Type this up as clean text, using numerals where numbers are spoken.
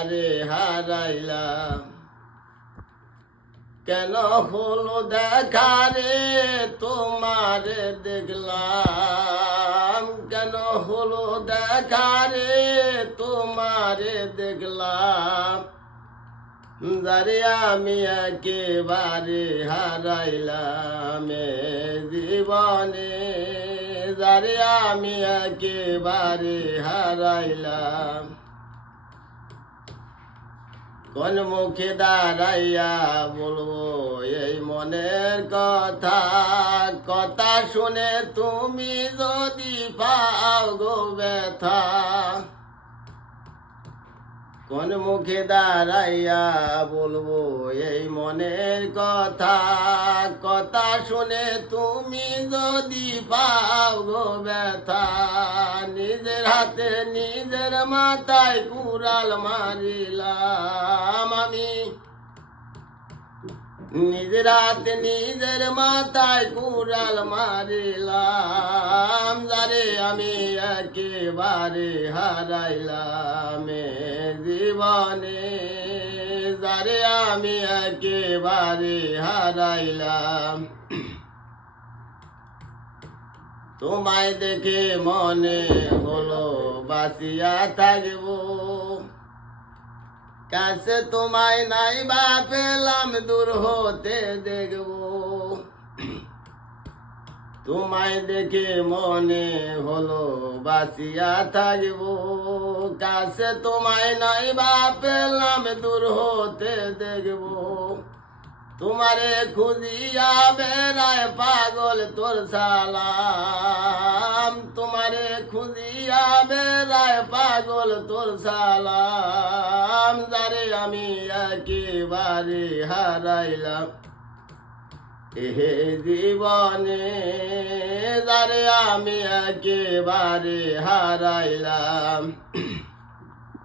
একেবারে হারাইলাম। কেন হলো দেখা রে তোমারে দেখলাম, কেন হলো দেখা রে তোমারে দেখলাম, যারে আমি একেবারে হারাইলাম এ জীবনে, যারে আমি একেবারে হারাইলাম। কোন মুখে দাঁড়াইয়া বলবো এই মনের কথা, কথা শুনে তুমি যদি পাও গো ব্যথা। কোন মুখে দাঁড়াইয়া বলবো এই মনের কথা, কথা শুনে তুমি যদি পাও গো ব্যথা। নিজের হাতে নিজের মাথায় কুড়াল মারিলাম আমি, নিজের হাতে নিজের মাথায় কুড়াল মারিলাম, যারে আমি একেবারে হারাইলাম এ জীবনে, যারে আমি একেবারে হারাইলাম। তোমায় দেখে মনে হলো বাঁচিয়া থাকবো, কাছে তোমায় নাই বা পেলাম দূর হতে দেখবো। তোমায় দেখে মনে হলো বাঁচিয়া থাকবো, কাছে তোমায় নাই বা পেলাম দূর হতে দেখবো। তোমারে খুঁজিয়া বেড়ায় পাগল তোর সালাম, তোমারে খুঁজিয়া বেড়ায় পাগল তোর সালাম, যারে আমি একেবারে হারাইলাম এ জীবনে, যারে আমি একেবারে হারাইলাম।